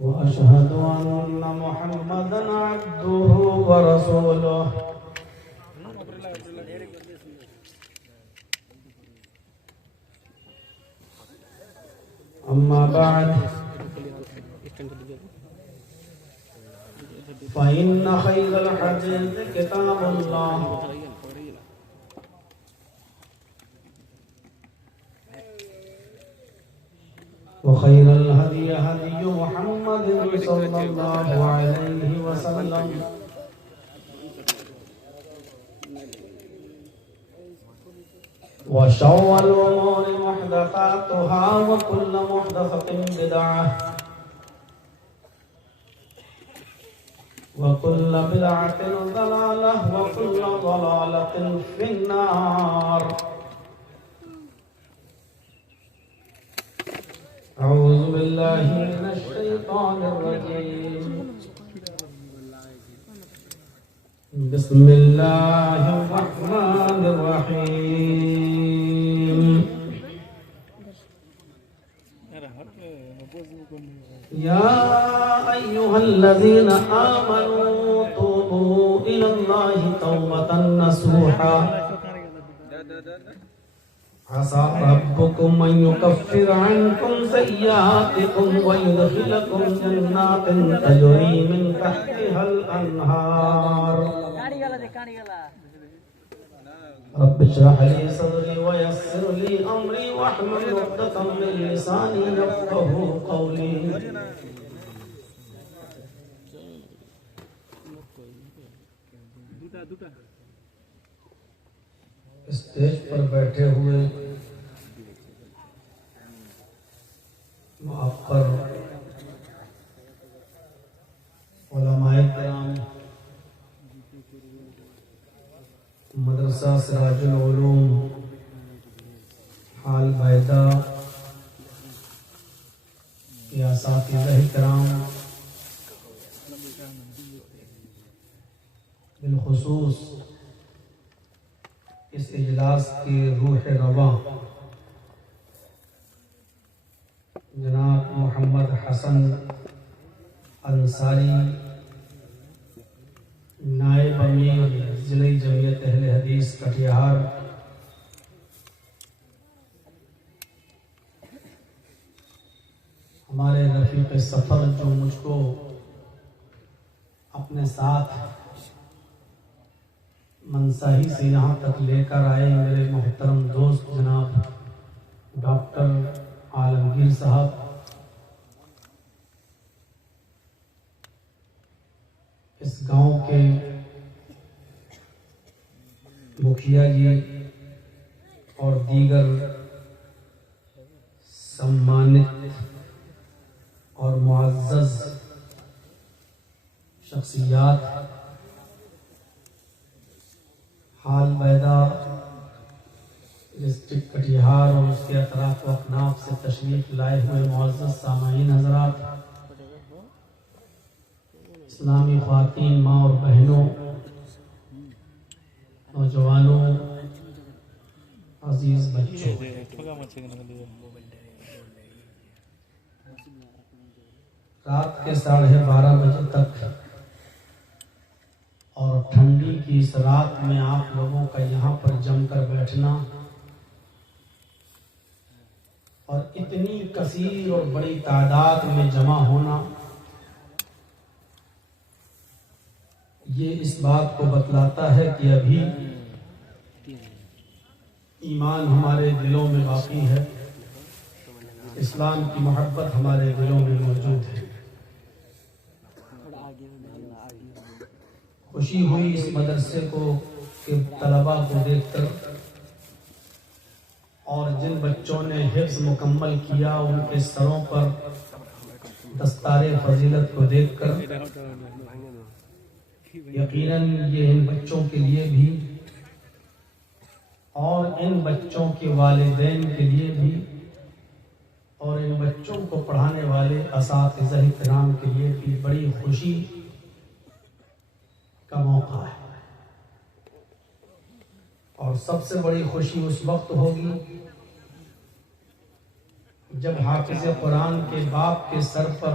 وأشهد أن محمدا عبده ورسوله أما بعد فإن خير الحديث كتاب الله وخير الهدي هدي محمد صلى الله عليه وسلم وشر الأمور محدثاتها وكل محدثة بدعة وكل بدعة ضلالة وكل ضلالة في النار. أعوذ بالله من الشيطان الرجيم. بسم الله الرحمن الرحيم. يا أيها الذين آمنوا توبوا إلى الله توبة نصوحا عسى ربكم أن يكفر عنكم سيئاتكم ويدخلكم جنات تجري من تحتها الأنهار. رب اشرح لي صدري ويسر لي أمري واحلل عقدة من لساني يفقهوا قولي. اسٹیج پر بیٹھے ہوئے معقر علماء کرام، مدرسہ سراج العلوم حال بائدہ کے اساتذہ کرام، بالخصوص اس اجلاس کی روح رواں جناب محمد حسن انصاری، نائب امیر ضلعی جمعیت اہل حدیث کٹیہار، ہمارے رفیق سفر جو مجھ کو اپنے ساتھ منصاہی سے یہاں تک لے کر آئے، میرے محترم دوست جناب ڈاکٹر عالمگیر صاحب، اس گاؤں کے مکھیا جی اور دیگر سمانت اور معزز شخصیات، حال بائدہ ڈسٹرکٹ کٹیہار اور اس کے اطراف و اکناف سے تشریف لائے ہوئے معزز سامعین حضرات، اسلامی خواتین، ماں اور بہنوں، نوجوانوں، عزیز بچوں، رات کے 12:30 بجے تک اور ٹھنڈی کی اس رات میں آپ لوگوں کا یہاں پر جم کر بیٹھنا اور اتنی کثیر اور بڑی تعداد میں جمع ہونا، یہ اس بات کو بتلاتا ہے کہ ابھی ایمان ہمارے دلوں میں باقی ہے، اسلام کی محبت ہمارے دلوں میں موجود ہے۔ خوشی ہوئی اس مدرسے کو کے طلباء کو دیکھ کر، اور جن بچوں نے حفظ مکمل کیا ان کے سروں پر دستار فضیلت کو دیکھ کر یقیناً یہ ان بچوں کے لیے بھی اور ان بچوں کے والدین کے لیے بھی اور ان بچوں کو پڑھانے والے اساتذہ کرام کے لیے بھی بڑی خوشی کا موقع ہے۔ اور سب سے بڑی خوشی اس وقت ہوگی جب حافظ قرآن کے باپ کے سر پر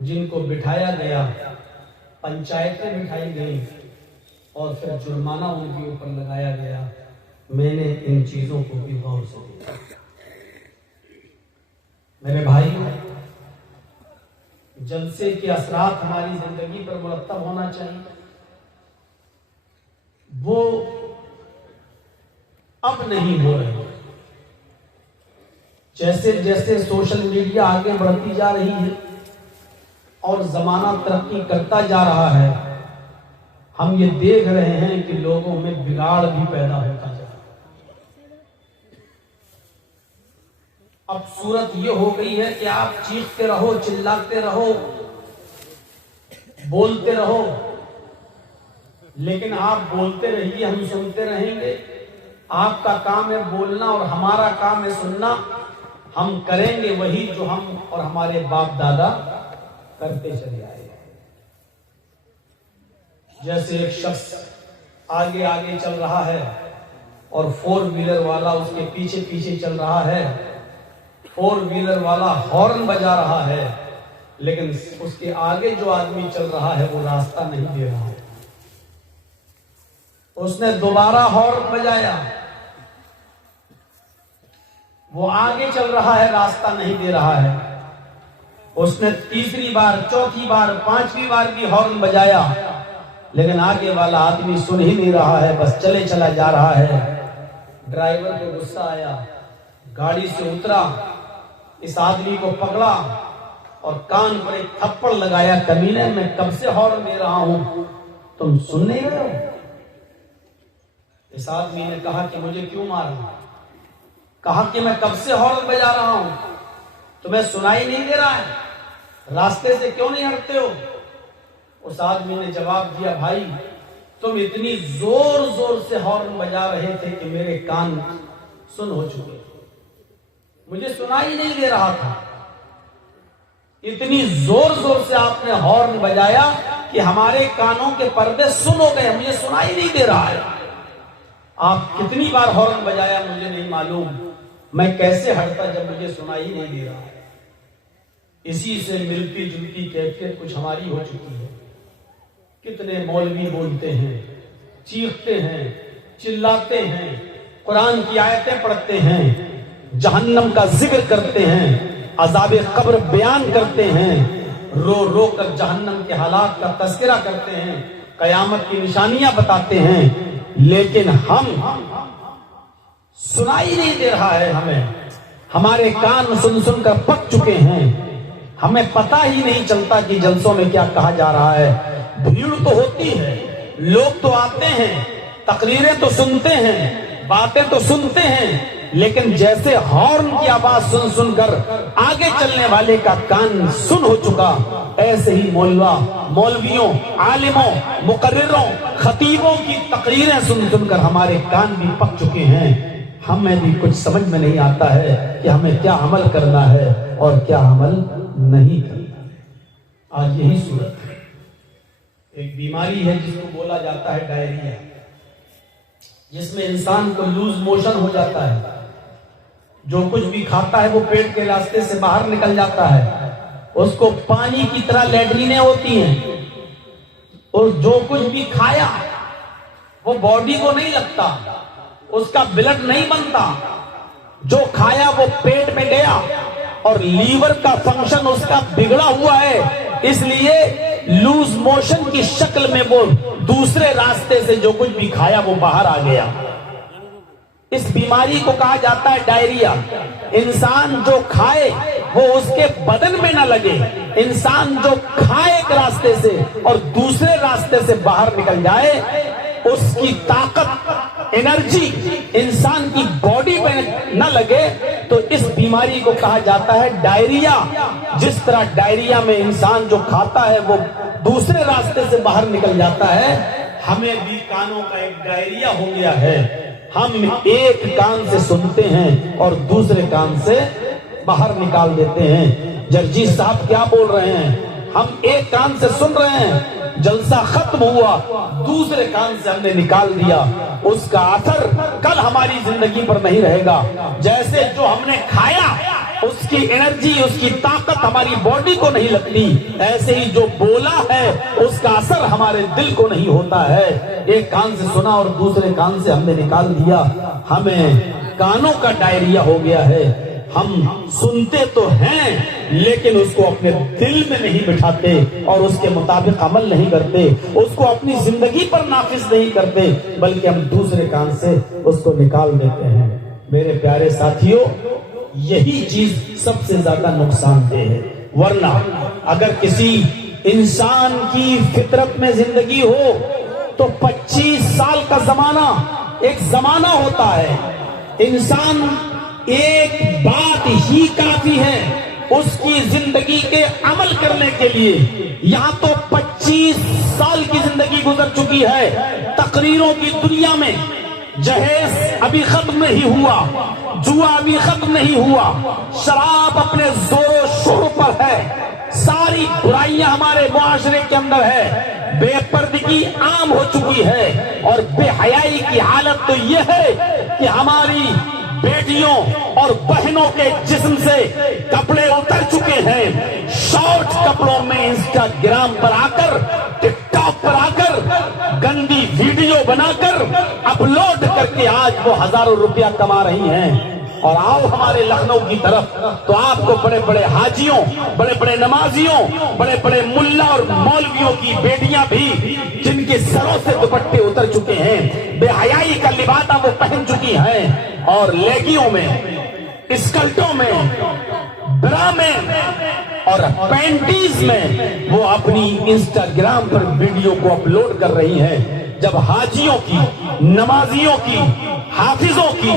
جن کو بٹھایا گیا، پنچایتیں بٹھائی گئیں اور پھر جرمانہ ان کے اوپر لگایا گیا، میں نے ان چیزوں کو بھی غور سے دیکھا۔ میرے بھائیوں، جلسے کے اثرات ہماری زندگی پر مرتب ہونا چاہیے، وہ اب نہیں ہو رہے۔ جیسے جیسے سوشل میڈیا آگے بڑھتی جا رہی ہے اور زمانہ ترقی کرتا جا رہا ہے، ہم یہ دیکھ رہے ہیں کہ لوگوں میں بگاڑ بھی پیدا ہوتا جا رہا ہے۔ اب صورت یہ ہو گئی ہے کہ آپ چیختے رہو، چلاتے رہو، بولتے رہو، لیکن آپ بولتے رہیے، ہم سنتے رہیں گے۔ آپ کا کام ہے بولنا اور ہمارا کام ہے سننا۔ ہم کریں گے وہی جو ہم اور ہمارے باپ دادا کرتے چلے آئے۔ جیسے ایک شخص آگے آگے چل رہا ہے اور 4 ویلر والا اس کے پیچھے پیچھے چل رہا ہے، 4 ویلر والا ہارن بجا رہا ہے، لیکن اس کے آگے جو آدمی چل رہا ہے وہ راستہ نہیں دے رہا ہے۔ اس نے دوبارہ ہارن بجایا، وہ آگے چل رہا ہے، راستہ نہیں دے رہا ہے۔ اس نے تیسری بار، چوتھی بار، 5ویں بار بھی ہارن بجایا، لیکن آگے والا آدمی سن ہی نہیں رہا ہے، بس چلے چلا جا رہا ہے۔ ڈرائیور کو غصہ آیا، گاڑی سے اترا، اس آدمی کو پکڑا اور کان پر ایک تھپڑ لگایا، کمینے، میں کب سے ہارن دے رہا ہوں، تم سن نہیں رہے ہو؟ اس آدمی نے کہا کہ مجھے کیوں مارا؟ کہا کہ میں کب سے ہارن بجا رہا ہوں، تمہیں سنائی نہیں دے رہا ہے؟ راستے سے کیوں نہیں ہٹتے ہو؟ اس آدمی نے جواب دیا، بھائی تم اتنی زور زور سے ہارن بجا رہے تھے کہ میرے کان سن ہو چکے، مجھے سنائی نہیں دے رہا تھا۔ اتنی زور زور سے آپ نے ہارن بجایا کہ ہمارے کانوں کے پردے سن ہو گئے، مجھے سنائی نہیں دے رہا ہے۔ آپ کتنی بار ہارن بجایا مجھے نہیں معلوم، میں کیسے ہٹتا جب مجھے سنائی نہیں دے رہا ہے۔ اسی سے ملتی جلتی کیفیت کچھ ہماری ہو چکی ہے۔ کتنے مولوی بولتے ہیں، چیختے ہیں، چلاتے ہیں، قرآن کی آیتیں پڑھتے ہیں، جہنم کا ذکر کرتے ہیں، عذاب قبر بیان کرتے ہیں، رو رو کر جہنم کے حالات کا تذکرہ کرتے ہیں، قیامت کی نشانیاں بتاتے ہیں، لیکن ہم سنائی نہیں دے رہا ہے ہمیں، ہمارے کان سن سن کر پک چکے ہیں، ہمیں پتہ ہی نہیں چلتا کہ جلسوں میں کیا کہا جا رہا ہے۔ بھیڑ تو ہوتی ہے، لوگ تو آتے ہیں، تقریریں تو سنتے ہیں، باتیں تو سنتے ہیں، لیکن جیسے ہارن کی آواز سن سن کر آگے چلنے والے کا کان سن ہو چکا، ایسے ہی مولویوں، عالموں، مقرروں، خطیبوں کی تقریریں سن سن کر ہمارے کان بھی پک چکے ہیں۔ ہمیں بھی کچھ سمجھ میں نہیں آتا ہے کہ ہمیں کیا عمل کرنا ہے اور کیا عمل نہیں کرنا۔ آج یہی صورت ہے۔ ایک بیماری ہے جس کو بولا جاتا ہے ڈائریا، جس میں انسان کو لوز موشن ہو جاتا ہے، جو کچھ بھی کھاتا ہے وہ پیٹ کے راستے سے باہر نکل جاتا ہے، اس کو پانی کی طرح لیٹرینیں ہوتی ہیں، اور جو کچھ بھی کھایا وہ باڈی کو نہیں لگتا، اس کا بلڈ نہیں بنتا، جو کھایا وہ پیٹ میں گیا اور لیور کا فنکشن اس کا بگڑا ہوا ہے، اس لیے لوز موشن کی شکل میں وہ دوسرے راستے سے جو کچھ بھی کھایا وہ باہر آ گیا۔ اس بیماری کو کہا جاتا ہے ڈائریا۔ انسان جو کھائے وہ اس کے بدن میں نہ لگے، انسان جو کھائے ایک راستے سے اور دوسرے راستے سے باہر نکل جائے، اس کی طاقت، انرجی انسان کی باڈی میں نہ لگے، تو اس بیماری کو کہا جاتا ہے ڈائریا۔ جس طرح ڈائریا میں انسان جو کھاتا ہے وہ دوسرے راستے سے باہر نکل جاتا ہے، ہمیں بھی کانوں کا ایک ڈائریا ہو گیا ہے۔ ہم ایک کان سے سنتے ہیں اور دوسرے کان سے باہر نکال دیتے ہیں۔ جرجی صاحب کیا بول رہے ہیں؟ ہم ایک کان سے سن رہے ہیں جلسہ ختم ہوا، دوسرے کان سے ہم نے نکال دیا، اس کا اثر کل ہماری زندگی پر نہیں رہے گا۔ جیسے جو ہم نے کھایا اس کی انرجی، اس کی طاقت ہماری باڈی کو نہیں لگتی، ایسے ہی جو بولا ہے اس کا اثر ہمارے دل کو نہیں ہوتا ہے۔ ایک کان سے سنا اور دوسرے کان سے ہم نے نکال دیا، ہمیں کانوں کا ڈائریا ہو گیا ہے۔ ہم سنتے تو ہیں لیکن اس کو اپنے دل میں نہیں بٹھاتے اور اس کے مطابق عمل نہیں کرتے، اس کو اپنی زندگی پر نافذ نہیں کرتے، بلکہ ہم دوسرے کان سے اس کو نکال دیتے ہیں۔ میرے پیارے ساتھیوں، یہی چیز سب سے زیادہ نقصان دہ ہے۔ ورنہ اگر کسی انسان کی فطرت میں زندگی ہو تو 25 سال کا زمانہ ایک زمانہ ہوتا ہے۔ انسان ایک بات ہی کافی ہے اس کی زندگی کے عمل کرنے کے لیے۔ یہاں تو 25 سال کی زندگی گزر چکی ہے، تقریروں کی دنیا میں جہیز ابھی ختم نہیں ہوا، جوا ابھی ختم نہیں ہوا، شراب اپنے زور و شور پر ہے، ساری برائیاں ہمارے معاشرے کے اندر ہے، بے پردگی عام ہو چکی ہے، اور بے حیائی کی حالت تو یہ ہے کہ ہماری بیٹیوں اور بہنوں کے جسم سے کپڑے اتر چکے ہیں، شارٹ کپڑوں میں انسٹاگرام پر آ کر، ٹک ٹاک پر آ کر گندی ویڈیو بنا کر اپلوڈ کر کے آج وہ ہزاروں روپیہ کما رہی ہیں۔ اور آؤ ہمارے لکھنؤ کی طرف تو آپ کو بڑے بڑے حاجیوں، بڑے بڑے نمازیوں، بڑے بڑے ملا اور مولویوں کی بیٹیاں بھی جن کے سروں سے دوپٹے اتر چکے ہیں، بے حیائی کا لبادہ وہ پہن چکی ہیں، اور لیگیوں میں، اسکرٹوں میں، برا میں اور پینٹیز میں وہ اپنی انسٹاگرام پر ویڈیو کو اپلوڈ کر رہی ہیں۔ جب حاجیوں کی، نمازیوں کی، حافظوں کی،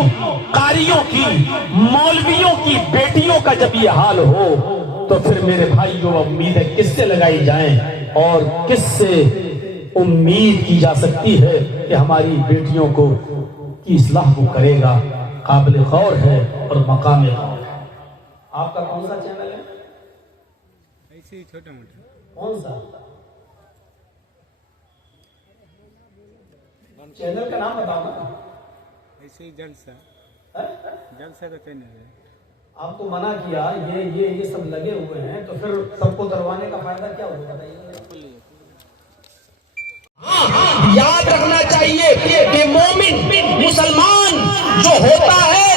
قاریوں کی، مولویوں کی بیٹیوں کا جب یہ حال ہو تو پھر میرے بھائیوں امیدیں کس سے لگائی جائیں اور کس سے امید کی جا سکتی ہے کہ ہماری بیٹیوں کو کی اصلاح کو کرے گا؟ قابل غور ہے اور مقام غور ہے۔ آپ کا کون سا چینل ہے؟ ایسے ہی چھوٹا موٹا کون سا چینل کا نام بتاؤ نا؟ ایسے ہی جلسہ کا چینل ہے۔ آپ کو منع کیا، یہ سب لگے ہوئے ہیں تو پھر سب کو دروانے کا فائدہ کیا ہوگا بتائیے؟ یاد رکھنا چاہیے کہ مومن، مسلمان جو ہوتا ہے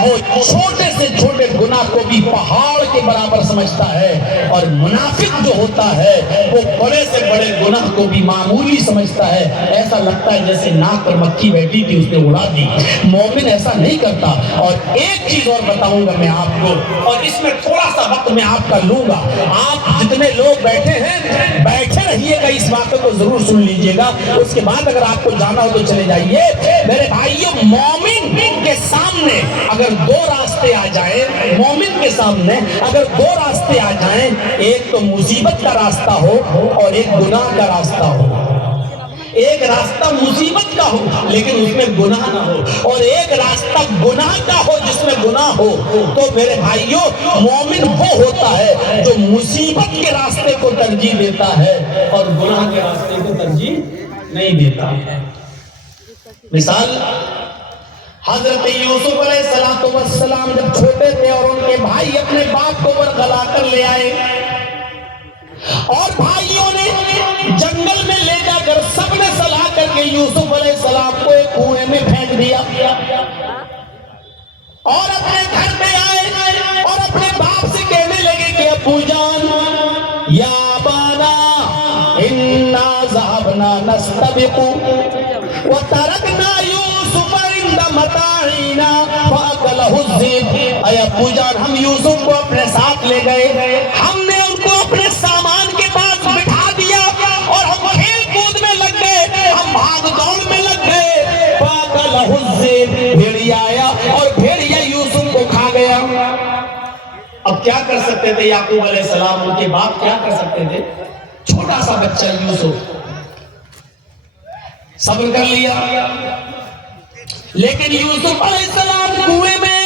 وہ چھوٹے سے چھوٹے گناہ کو بھی پہاڑ کے برابر سمجھتا ہے، اور منافق جو ہوتا ہے وہ بڑے سے بڑے گناہ کو بھی معمولی سمجھتا ہے، ایسا لگتا ہے جیسے ناک پر مکھی بیٹھی تھی اس نے اڑا دی۔ مومن ایسا نہیں کرتا۔ اور ایک چیز اور بتاؤں گا میں آپ کو، اور اس میں تھوڑا سا وقت میں آپ کا لوں گا۔ آپ جتنے لوگ بیٹھے ہیں بیٹھے رہیے گا، اس بات کو ضرور سن لیجئے گا، اس کے بعد اگر آپ کو جانا ہو تو چلے جائیے۔ میرے بھائیوں، مومن کے سامنے اگر دو راستے آ جائیں، مومن کے سامنے اگر دو راستے آ جائیں، ایک تو مصیبت کا راستہ ہو اور ایک گناہ کا راستہ ہو، ایک راستہ مصیبت کا ہو لیکن اس میں گناہ نہ ہو، اور ایک راستہ گناہ کا ہو جس میں گناہ ہو، تو میرے بھائیوں مومن وہ ہوتا ہے جو مصیبت کے راستے کو ترجیح دیتا ہے اور گناہ کے راستے کو ترجیح نہیں دیتا۔ مثال، حضرت یوسف علیہ السلام جب چھوٹے تھے اور ان کے بھائی اپنے باپ کو ورغلا کر لے آئے، اور بھائیوں نے جنگل میں لے جا کر سب نے صلاح کر کے یوسف علیہ السلام کو ایک کنویں میں پھینک دیا، اور اپنے گھر میں آئے اور اپنے باپ سے کہنے لگے کہ ابو جان، یا ابانا انا ذهبنا نستبق وترکنا یوسف عند متاعنا فاکلہ الذئب۔ اے ابو جان، ہم یوسف کو اپنے ساتھ لے گئے، ہم نے ان کو اپنے سامان کے پاس بٹھا دیا اور ہم کھیل کود میں لگ گئے، ہم بھاگ دوڑ میں لگ گئے، فاکلہ الذئب، بھیڑیا آیا اور بھیڑیا یوسف کو کھا گیا۔ اب کیا کر سکتے تھے یعقوب علیہ السلام، ان کے باپ کیا کر سکتے تھے؟ چھوٹا سا بچہ یوسف صبر کر لیا، لیکن یوسف علیہ السلام کنویں میں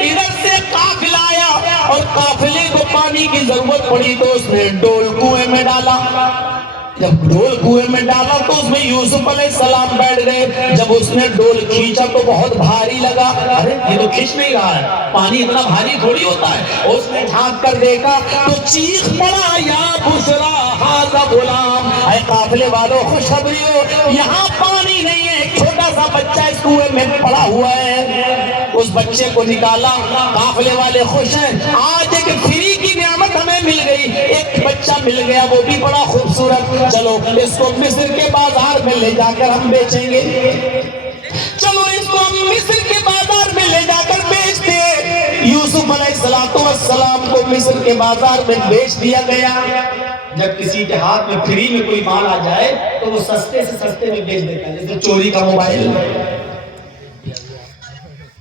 ادھر سے قافلہ آیا اور قافلے کو پانی کی ضرورت پڑی تو اس نے ڈول کنویں میں ڈالا۔ جب ڈول کنویں میں ڈالا تو اس میں یوسف علیہ السلام بیٹھ گئے. جب اس نے ڈول کھینچا تو بہت بھاری لگا. ارے یہ تو کھینچ نہیں رہا ہے, پانی اتنا بھاری تھوڑی ہوتا ہے. اس نے جھانک کر دیکھا تو چیخ پڑا, یا بشرا ھذا غلام, اے قافلے والوں خوشخبری ہو, یہاں پانی نہیں ہے, ایک چھوٹا سا بچہ اس کنویں میں پڑا ہوا ہے. اس بچے کو نکالا. قافلے والے خوش ہیں, آج ایک فری کی نعمت ہمیں مل گئی, ایک بچہ مل گیا, وہ بھی بڑا خوبصورت. چلو اس کو مصر کے بازار میں لے جا کر ہم بیچیں گے. چلو اس کو ہم مصر کے بازار میں لے جا کر بیچتے. یوسف علیہ السلام کو مصر کے بازار میں بیچ دیا گیا. جب کسی کے ہاتھ میں فری میں کوئی مال آ جائے تو وہ سستے سے سستے میں بیچ دیتا ہے. جیسے چوری کا موبائل,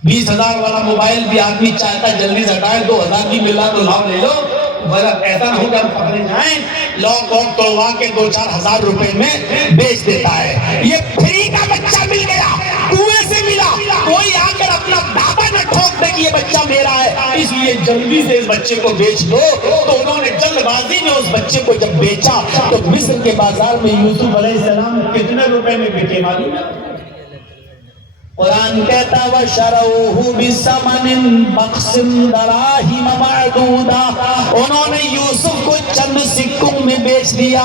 20,000 والا موبائل بھی آدمی چاہتا ہے جلدی سے ہٹائے, 2,000 بھی ملا تو لاؤ لے لو. ایسا نہ ہو کہ ہم پکڑے جائیں, لوگ توڑوا کے 2-4 ہزار روپے میں بیچ دیتا ہے. یہ فری کا بچہ مل گیا, کنویں سے ملا, کوئی آ کر اپنا دابا نہ ٹھوک دے کہ یہ بچہ میرا ہے, اس لیے جلدی سے اس بچے کو بیچ دو. تو انہوں نے جلد بازی میں اس بچے کو جب بیچا تو مصر کے بازار میں یوسف علیہ السلام کتنے روپے میں بکے معلوم ہے؟ قرآن کہتا وَشَرَوْهُ بِثَمَنٍ بَخْسٍ دَرَاهِمَ مَعْدُودَةٍ, انہوں نے یوسف کو چند سکوں میں بیچ دیا.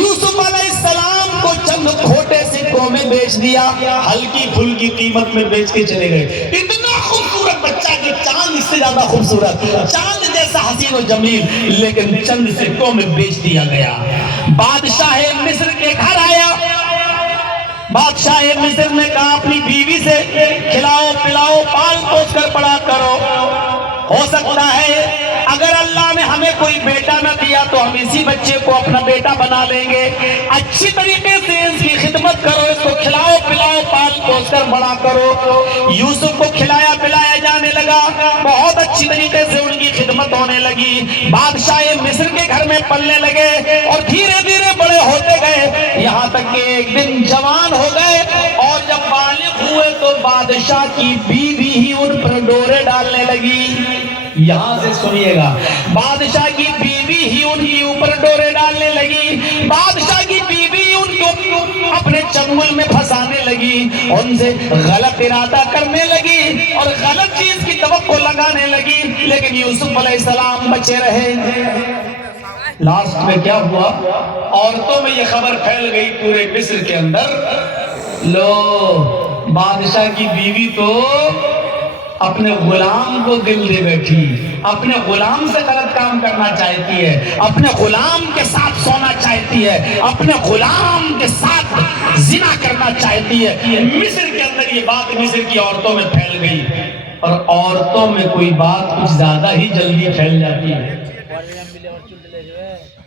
یوسف علیہ السلام کو چند کھوٹے سکوں میں بیچ دیا, ہلکی پھلکی قیمت میں بیچ کے چلے گئے. اتنا خوبصورت بچہ کہ چاند اس سے زیادہ خوبصورت, چاند جیسا حسین و جمیل, لیکن چند سکوں میں بیچ دیا گیا. بادشاہ مصر کے گھر آیا. بادشاہ مصر نے کہا اپنی بیوی سے کھلاؤ پلاؤ پال پوس کر بڑا کرو. ہو سکتا ہے اگر اللہ نے ہمیں کوئی بیٹا نہ دیا تو ہم اسی بچے کو اپنا بیٹا بنا لیں گے. اچھی طریقے سے اس کی خدمت کرو, اس کو کھلاؤ پلاؤ پال پوس کر بڑا کرو. یوسف کو کھلایا پلایا جانے لگا, بہت اچھی طریقے سے ان کی خدمت ہونے لگی. بادشاہ مصر کے گھر میں پلنے لگے اور دھیرے دھیرے بڑے ہوتے گئے, یہاں تک کہ ایک دن جوان ہو گئے. اور جب بالغ ہوئے تو بادشاہ کی بیوی ہی ان پر ڈورے ڈالنے لگی. یہاں سے سنیے گا, بادشاہ کی بیوی ہی ان کے اوپر ڈورے ڈالنے لگی. بادشاہ کی بیوی ان کو اپنے چنگل میں پھنسانے لگی, ان سے غلط ارادہ کرنے لگی اور غلط چیز کی توقع لگانے لگی. لیکن یوسف علیہ السلام بچے رہے. لاسٹ میں کیا ہوا, عورتوں میں یہ خبر پھیل گئی پورے مصر کے اندر, لو بادشاہ کی بیوی تو اپنے غلام کو دل دے بیٹھی, اپنے غلام سے غلط کام کرنا چاہتی ہے, اپنے غلام کے ساتھ سونا چاہتی ہے, اپنے غلام کے ساتھ زنا کرنا چاہتی ہے. مصر کے اندر یہ بات مصر کی عورتوں میں پھیل گئی, اور عورتوں میں کوئی بات کچھ زیادہ ہی جلدی پھیل جاتی ہے.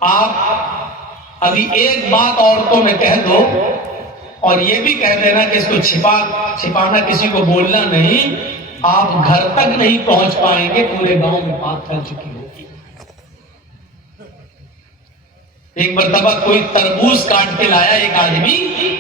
آپ ابھی ایک بات عورتوں میں کہہ دو اور یہ بھی کہہ دینا کہ اس کو چھپانا کسی کو بولنا نہیں, آپ گھر تک نہیں پہنچ پائیں گے, پورے گاؤں میں بات پھیل چکی ہوگی. ایک مرتبہ کوئی تربوز کاٹ کے لایا ایک آدمی,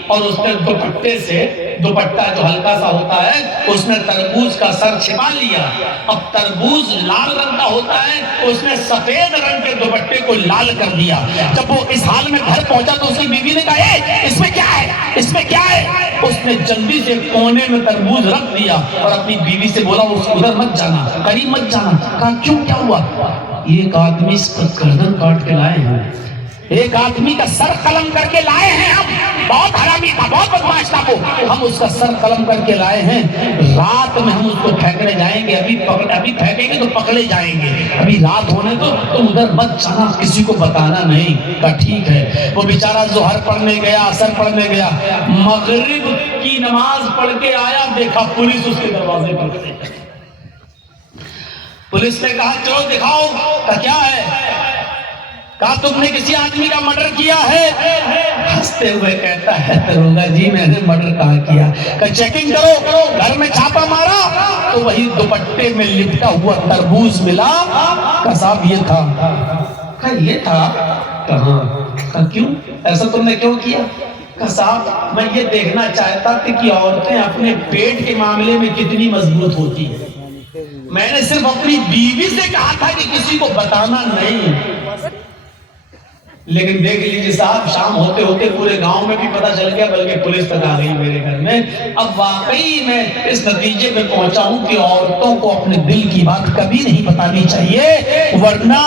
اور اس نے دوپٹے سے, دوپٹہ جو ہلکا سا ہوتا ہے, اس نے تربوز کا سر چھپا لیا. اب تربوز لال رنگ کا ہوتا ہے, اس نے سفید رنگ کے دوپٹے کو لال کر دیا. جب وہ اس حال میں گھر پہنچا تو اس کی بیوی نے کہا اے اس میں کیا ہے, اس میں کیا ہے. اس نے جلدی سے کونے میں تربوز رکھ دیا اور اپنی بیوی سے بولا اس ادھر مت جانا, قریب مت جانا. کہا کیوں, کیا ہوا؟ ایک آدمی اس پر گردن کاٹ کے لائے ہیں, ایک آدمی کا سر قلم کر کے لائے ہیں, ہم بہت حرامی تھا, بہت بدماش تھا وہ, ہم اس کا سر قلم کر کے لائے ہیں. رات میں ہم اس کو پھینکنے جائیں گے, ابھی پھینکیں گے تو پکڑے جائیں گے, ابھی رات ہونے تو تم ادھر مت جانا, کسی کو بتانا نہیں. کہا ٹھیک ہے. وہ بیچارہ ظہر پڑھنے گیا, عصر پڑھنے گیا, مغرب کی نماز پڑھ کے آیا, دیکھا پولیس اس کے دروازے پر کھڑی. پولیس نے کہا چلو دکھاؤ. کہا کیا ہے؟ کہا تم نے کسی آدمی کا مرڈر کیا ہے؟ ہنستے ہوئے کہتا ہے داروغہ جی میں نے مرڈر کہاں کیا. کہ چیکنگ کرو. گھر میں چھاپا مارا تو وہی دوپٹے میں لپٹا ہوا تربوز ملا. کہا صاحب یہ تھا. کہا یہ تھا؟ کہاں؟ کہا کیوں, ایسا تم نے کیوں کیا؟ کہا صاحب میں یہ دیکھنا چاہتا تھا کہ عورتیں اپنے پیٹ کے معاملے میں کتنی مضبوط ہوتی ہیں. میں نے صرف اپنی بیوی سے کہا تھا کہ کسی کو بتانا نہیں. لیکن دیکھ لیجیے صاحب، شام ہوتے ہوتے پورے گاؤں میں بھی پتہ چل گیا، بلکہ پولیس تک آ گئی میرے گھر میں۔ اب واقعی میں اس نتیجے پہ پہنچا ہوں کہ عورتوں کو اپنے دل کی بات کبھی نہیں بتانی چاہیے، ورنہ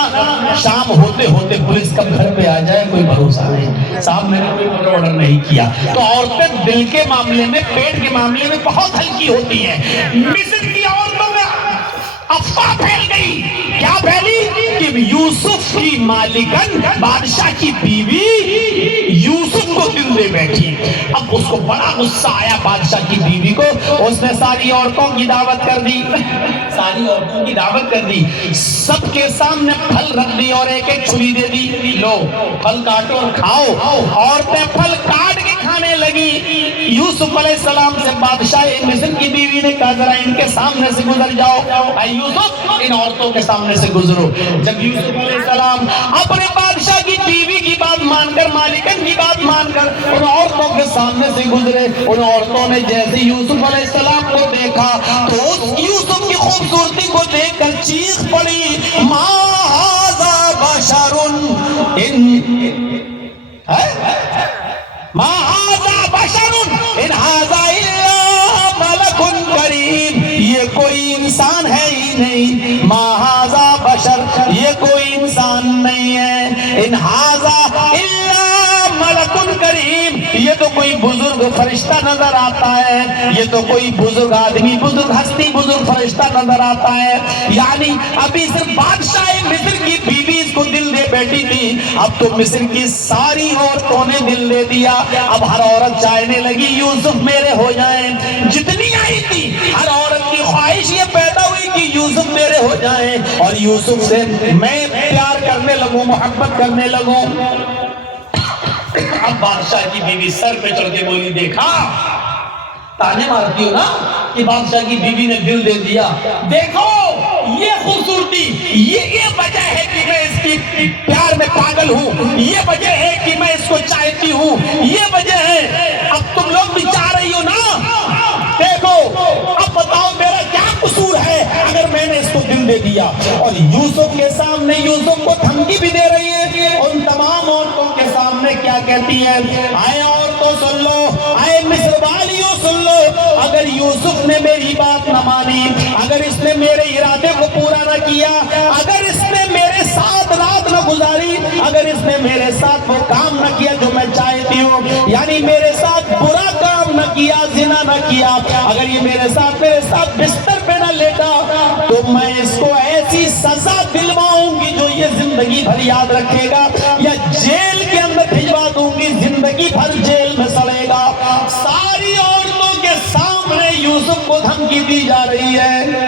شام ہوتے ہوتے پولیس کب گھر پہ آ جائے کوئی بھروسہ نہیں۔ صاحب میں نے کوئی آرڈر نہیں کیا۔ تو عورتیں دل کے معاملے میں، پیٹ کے معاملے میں بہت ہلکی ہوتی ہیں۔ مصر کی عورتوں میں افواہ پھیل گئی، کیا پھیلی کہ یوسف کی مالکن، بادشاہ کی بیوی یوسف کو دل دے بیٹھی۔ اب اس کو بڑا غصہ آیا بادشاہ کی بیوی کو، اس نے ساری عورتوں کی دعوت کر دی، ساری عورتوں کی دعوت کر دی، سب کے سامنے پھل رکھ دی اور ایک ایک چھری دے دی، لو پھل کاٹو اور کھاؤ۔ عورتیں پھل کاٹ کے کھانے لگی۔ یوسف علیہ السلام سے بادشاہ مصر کی بیوی نے کہا ذرا ان کے سامنے سے گزر جاؤ، اے یوسف ان عورتوں کے سامنے سے گزرو۔ جب یوسف علیہ السلام اپنے بادشاہ کی بیوی کی بات مان کر، مالکن کی بات مان کر ان عورتوں کے سامنے سے گزرے، ان عورتوں نے جیسے یوسف علیہ السلام کو دیکھا تو اس یوسف کی خوبصورتی کو دیکھ کر چیخ پڑی، ما ھذا بشر ما ھذا بشر ان ھذا الا ملک کریم، یہ کوئی انسان ہے ہی نہیں، ما ھذا بشر یہ کوئی انسان نہیں ہے، ان ھذا الا ملک کریم یہ تو کوئی بزرگ فرشتہ نظر آتا ہے، یہ تو کوئی بزرگ آدمی، بزرگ ہستی، بزرگ فرشتہ نظر آتا ہے۔ یعنی ابھی صرف بادشاہ مصر کی بیوی اس کو دل دے بیٹھی تھی، اب تو مصر کی ساری عورتوں نے دل دے دیا۔ اب ہر عورت چاہنے لگی یوسف میرے ہو جائیں، جتنی آئی تھی ہر عورت کی خواہش یہ پیدا ہوئی کہ یوسف میرے ہو جائیں اور یوسف سے میں پیار کرنے لگوں، محبت کرنے لگوں۔ اب بادشاہ کی بیوی سر پہ چڑھ کے بولی، دیکھا تانے مارتی ہو نا کہ بادشاہ کی بیوی نے دل دے دیا، دیکھو یہ خوبصورتی، یہ وجہ ہے کہ میں اس کی پیار میں پاگل ہوں، یہ وجہ ہے کہ میں اس کو چاہتی ہوں، یہ وجہ ہے۔ اب تم لوگ بھی چاہ رہی ہو نا، دیکھو اب بتاؤ میرا کیا قصور ہے اگر میں نے اس کو دل دے دیا۔ اور یوسف کے سامنے یوسف کو دھمکی بھی دے رہی ہے، ان تمام عورتوں کے سامنے کیا کہتی ہے، آئے عورتوں سن لو، آئے مصر والیوں سن لو، اگر یوسف نے میری بات نہ مانی، اگر اس نے میرے ارادے کو پورا نہ کیا، اگر اس نے میرے ساتھ رات نہ گزاری، اگر اس نے میرے ساتھ وہ کام نہ کیا جو میں چاہتی ہوں، یعنی میرے ساتھ برا کام نہ کیا، زنا نہ کیا، اگر یہ میرے ساتھ بستر پہ نہ لیٹا، تو میں اس کو ایسی سزا دلواؤں گی جو یہ زندگی بھر یاد رکھے گا، یا جیل کے اندر بھجوا دوں گی، زندگی بھر جیل میں سڑے گا۔ ساری عورتوں کے سامنے یوسف کو دھمکی دی جا رہی ہے۔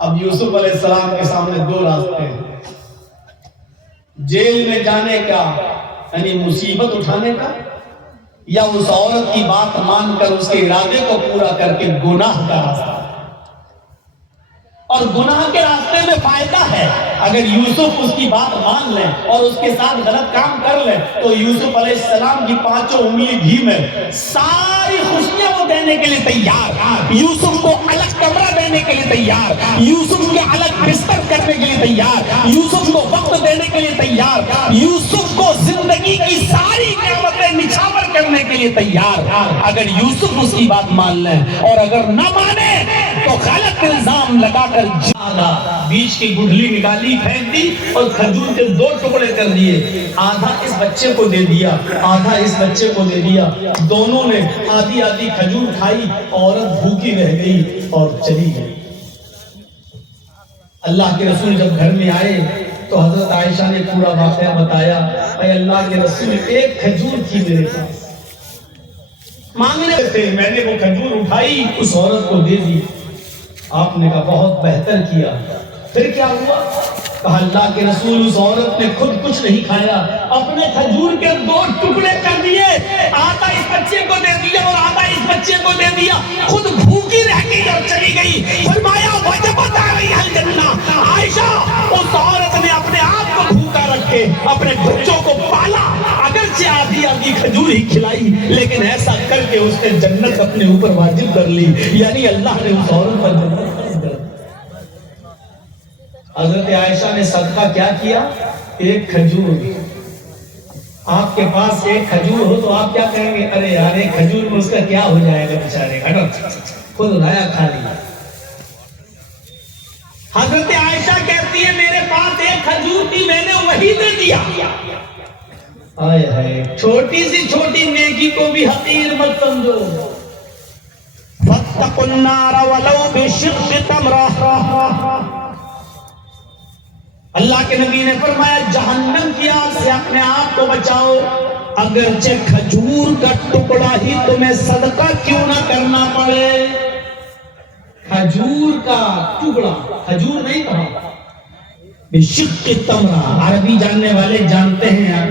اب یوسف علیہ السلام کے سامنے دو راستے ہیں، جیل میں جانے کا یعنی مصیبت اٹھانے کا، یا اس عورت کی بات مان کر اس کے ارادے کو پورا کر کے گناہ کا راستہ۔ اور گناہ کے راستے میں فائدہ ہے، اگر یوسف اس کی بات مان لیں اور اس کے ساتھ غلط کام کر لیں تو یوسف علیہ السلام کی 5 انگلی گھی میں ساری خوشیاں وہ دینے کے لیے تیار، یوسف کو الگ کمرہ دینے کے لیے تیار، یوسف کے الگ بستر کرنے کے لیے تیار، یوسف کو وقت دینے کے لیے تیار، یوسف کو زندگی کی ساری نعمتیں نچھاور کرنے کے لیے تیار، اگر یوسف اس کی بات مان لیں، اور اگر نہ مانے تو غلط الزام لگا کر بیچ کی گٹھلی نکالی، پھینک دی اور کھجور کے 2 ٹکڑے کر دیے، آدھا اس بچے کو دے دیا، آدھا اس بچے کو دے دیا، دونوں نے آدھی آدھی کھجور کھائی، عورت بھوکی رہ گئی اور چلی گئی۔ اللہ کے رسول جب گھر میں آئے تو حضرت عائشہ نے پورا واقعہ بتایا، اے اللہ کے رسول ایک کھجور تھی میرے پاس، مانگنے تھے، میں نے وہ کھجور اٹھائی اس عورت کو دے دی، آپ نے کہا بہت بہتر کیا۔ پھر کیا ہوا؟ کہا اللہ کے رسول اس عورت نے خود کچھ نہیں کھایا، اپنے کھجور کے 2 ٹکڑے کر دیے، آدھا اس بچے کو دے دیا اور آدھا اس بچے کو دے دیا، خود بھوکی رہ گئی اور چلی گئی۔ فرمایا وجبت علیہا الجنہ، عائشہ اس عورت نے اپنے آپ کو بھوکا رکھے اپنے بچوں کو پالا، اگرچہ آدھی آدھی کھجور ہی کھلائی، لیکن ایسا کر کے اس نے جنت اپنے اوپر واجب کر لی، یعنی اللہ نے اس عورت پر جنت۔ حضرت عائشہ نے صدقہ کیا کیا؟ ایک کھجور. آپ کے پاس ایک کھجور ہو تو آپ کیا کہیں گے؟ ارے یار ایک کھجور میں اس کا کیا ہو جائے گا بیچارے کا، خود لایا کھا لیا. حضرت عائشہ کہتی ہے میرے پاس ایک کھجور تھی، میں نے وہی دے دیا. آئے ہائے، چھوٹی سی چھوٹی نیکی کو بھی حقیر مت سمجھو. فاتقوا النار ولو بشق تمرہ. اللہ کے نبی نے فرمایا جہنم کی آگ سے اپنے آپ کو بچاؤ، اگرچہ کھجور کا ٹکڑا ہی تمہیں صدقہ کیوں نہ کرنا پڑے. کھجور کا ٹکڑا، کھجور نہیں کہا، بشق تمرہ. عربی جاننے والے جانتے ہیں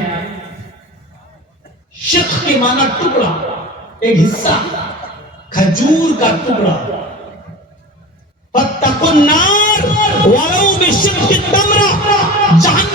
شق کی معنی ٹکڑا، ایک حصہ، کھجور کا ٹکڑا. فاتقوا النار ولو بشق تمرہ. جہنم